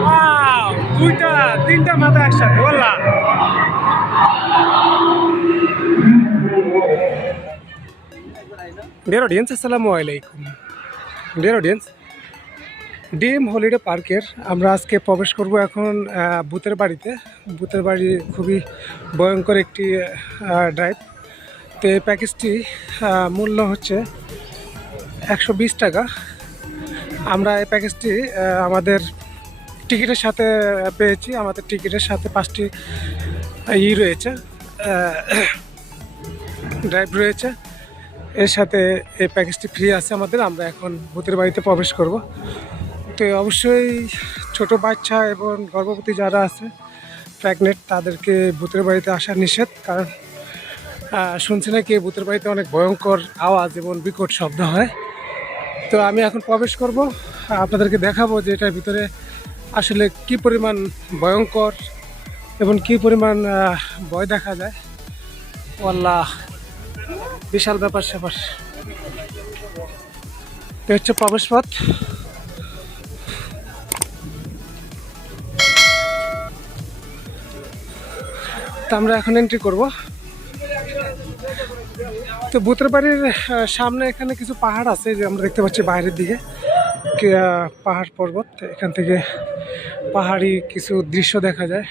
Wow! দুইটা তিনটা মাথা একসাথে dear audience আসসালামু আলাইকুম ডিয়ার অডিয়েন্স ডিএম হলিডে পার্কের আমরা আজকে প্রবেশ করব এখন ভূতের বাড়িতে। ভূতের বাড়ি খুবই ভয়ঙ্কর একটি ড্রাইভ তো এই প্যাকেজটি মূল্য হচ্ছে একশো বিশ টাকা। আমরা এই প্যাকেজটি আমাদের টিকিটের সাথে পেয়েছি। আমাদের টিকিটের সাথে পাঁচটি ই রয়েছে ড্রাইভ রয়েছে। এর সাথে এই প্যাকেজটি ফ্রি আছে আমাদের, আমরা এখন ভূতের বাড়িতে প্রবেশ করব। তো অবশ্যই ছোট বাচ্চা এবং গর্ভবতী যারা আছে প্রেগনেন্ট তাদেরকে ভূতের বাড়িতে আসা নিষেধ, কারণ শুনছি নাকি ভূতের বাড়িতে অনেক ভয়ঙ্কর আওয়াজ এবং বিকট শব্দ হয়। তো আমি এখন প্রবেশ করব, আপনাদেরকে দেখাবো যে এটার ভিতরে আসলে কি পরিমাণ ভয়ঙ্কর এবং কি পরিমাণ ভয় দেখা যায়। আল্লাহ বিশাল ব্যাপার স্যাপার। এটা হচ্ছে প্রবেশ পথ তো আমরা এখন এন্ট্রি করব। তো ভূতের বাড়ির সামনে এখানে কিছু পাহাড় আছে যে আমরা দেখতে পাচ্ছি বাইরের দিকে পাহাড় পর্বত। এখান থেকে পাহাড়ি কিছু দৃশ্য দেখা যায়।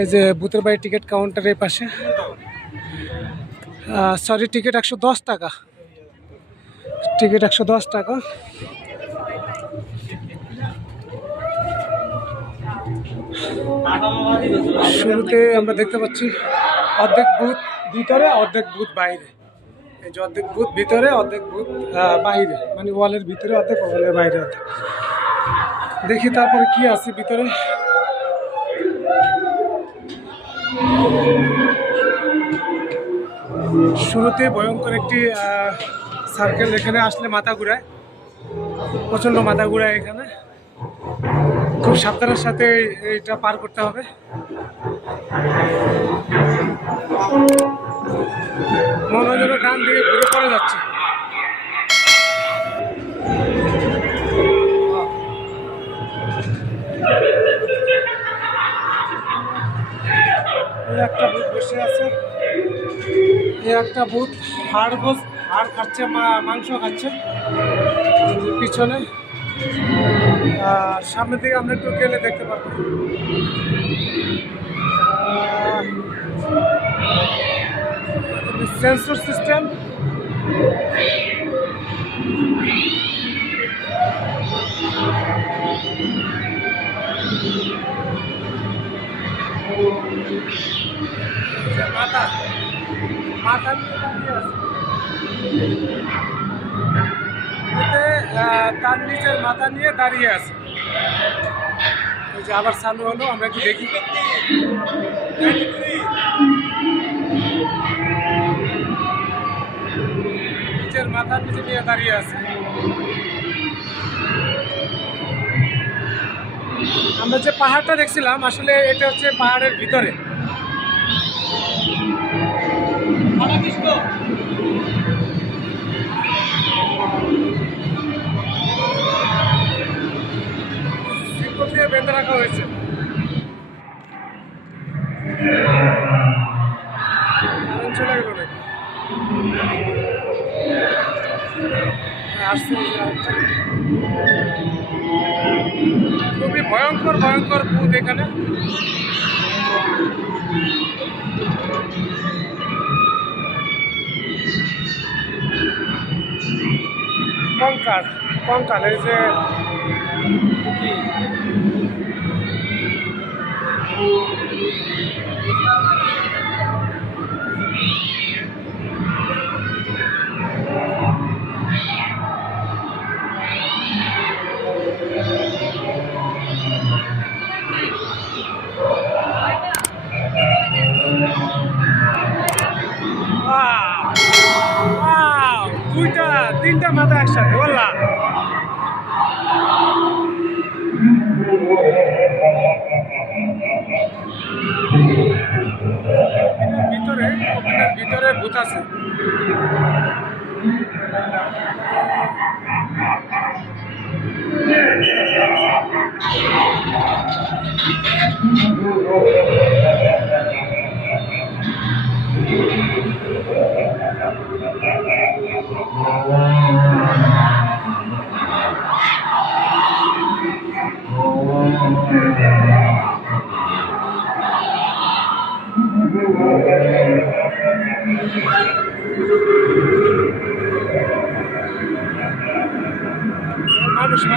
এই যে ভূতের বাড়ির টিকিট কাউন্টারের পাশে। সরি টিকিট একশো দশ টাকা। টিকিট একশো দশ টাকা। শুরুতে আমরা দেখতে পাচ্ছি অর্ধেক বুথ ভিতরে, অর্ধেক বুথ বাইরে। এই যে অর্ধেক বুথ ভিতরে, অর্ধেক বুথ বাইরে। মানে ওয়ালের ভিতরে অর্ধেক ওয়ালের বাইরে অর্ধেক। দেখি তারপরে কি আছে ভিতরে। শুরুতে ভয়ঙ্কর একটি সার্কেল এখানে আসলে মাথা ঘুরায়। প্রচণ্ড মাথা ঘুরায় এখানে। খুব সাবধানের সাথে এটা পার করতে হবে। মনে হয় যেন ডান দিকে ঘুরে পড়ে যাচ্ছে। একটা ভূত বসে আছে। এই একটা ভূত হাড় গোস, হাড় খাচ্ছে মাংস খাচ্ছে। পিছনে। আর সামনের দিকে আমরা একটু গেলে দেখতে পারব। Sensor system. তার নিচের মাথা নিয়ে দাঁড়িয়ে আছে। এই যে আবার চালু হলো, আমরা একটু দেখি। নিচের মাথার নিচে নিয়ে দাঁড়িয়ে আছে। আমরা যে পাহাড়টা দেখছিলাম, আসলে এটা হচ্ছে পাহাড়ের ভিতরে। বেঁধে রাখা হয়েছে কারেন্ট চলে গেল নাকি? আসছে এই যে আরেকটা। খুবই ভয়ঙ্কর ভয়ঙ্কর ভূত এখানে কঙ্কাল কঙ্কাল, এই যে তিনটা মাথা একসাথে বললাম ভিতরে ভূত আছে মানুষ মানুষ এ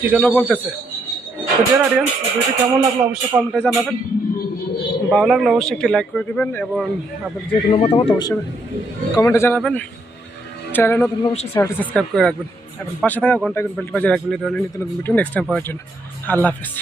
কি যেন বলতেছে। তো ডিয়ার অডিয়েন্স ভিডিওটি কেমন লাগল অবশ্যই কমেন্টে জানাবেন। ভালো লাগলে অবশ্যই একটি লাইক করে দেবেন এবং আপনার যে কোনো মতামত অবশ্যই কমেন্টে জানাবেন। চ্যানেল নতুন অবশ্যই চ্যানেলটি সাবস্ক্রাইব করে রাখবেন। এবং পাশে থাকা ঘণ্টা বেল্ট বাজিয়ে রাখবেন। এই ধরনের নিত্য নতুন ভিডিও নেক্সট টাইম পাওয়ার জন্য। আল্লাহ হাফেজ।